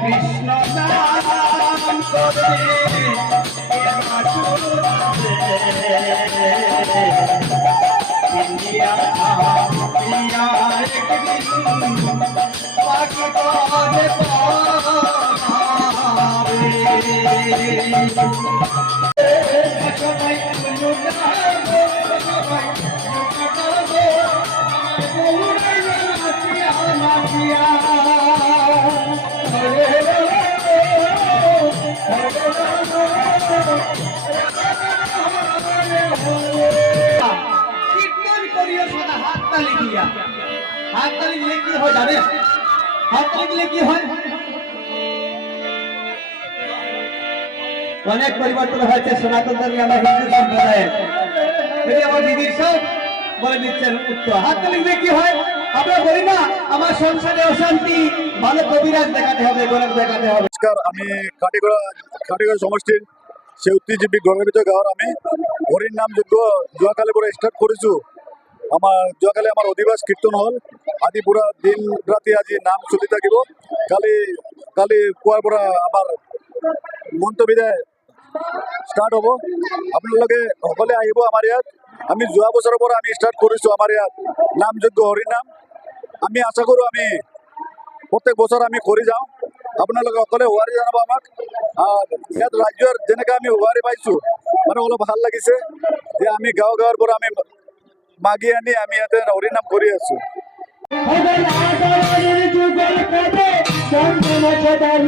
কৃষ্ণ নাম করবে India India একদিন পাকিস্তানে পাবে সবাই কীর্তন করিও সদা হাততালি দিয়া। হাততালি দিলে কি হয় জানে? হাততালি দিলে কি হয়? অনেক পরিবর্তন হয়েছে সনাতন ধর্মে, আমার হিন্দু সম্প্রদায়ে। যদি আমার দিদির সব বলে দিচ্ছেন উত্তর। হাততালি দিলে কি হয়? আমরা বলি না আমার সংসারে অশান্তি, ভালো কবিরাজ দেখাতে হবে, গোলক দেখাতে হবে। নমস্কার, আমি খাটিগড়া সমষ্টির সেই উত্তেজীবী গর্বিত গাঁৱৰ আমি হরির নাম যজ্ঞ যোৱাকালি পৰা ষ্টাৰ্ট কৰিছোঁ। যোৱাকালি আমাৰ অধিবাস কীৰ্তন হ'ল। আজি পুৰা দিন ৰাতি আজি নাম চলি থাকিব। কালি পুৱাৰ পৰা আমাৰ মন্ত্ৰ বিদায় ষ্টাৰ্ট হ'ব। আপোনালোকে সকলোৱে আহিব আমাৰ ইয়াত। আমি যোৱা বছৰৰ পৰা আমি ষ্টাৰ্ট কৰিছোঁ আমাৰ ইয়াত নাম যজ্ঞ হৰি নাম। আমি আশা কৰোঁ আমি প্ৰত্যেক বছৰ আমি কৰি যাওঁ। আপোনালোকে সকলোৱে সঁহাৰি জনাব আমাক। ইয়াত ৰাজ্যৰ যেনেকৈ আমি সঁহাৰি পাইছোঁ, মানে অলপ ভাল লাগিছে যে আমি গাঁৱৰ পৰা আমি মাগি আনি আমি ইয়াতে হৰি নাম কৰি আছোঁ। ভগৱান